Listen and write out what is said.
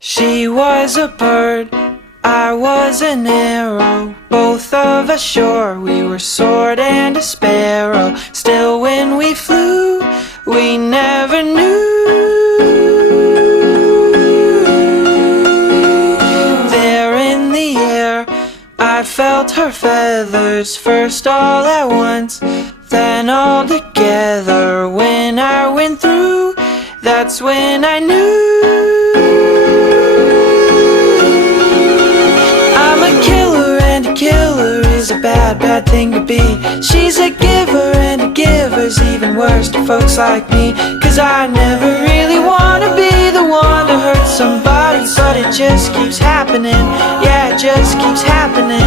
She was a bird, I was an arrow. Both of us sure we were sword and a sparrow. Still when we flew, we never knew. There in the air, I felt her feathers, first all at once, then all together. When I went through, that's when I knew. I'm a killer, and a killer is a bad, bad thing to be. She's a giver, and a giver's even worse to folks like me. Cause I never really wanna be the one to hurt somebody, but it just keeps happening. Yeah, it just keeps happening.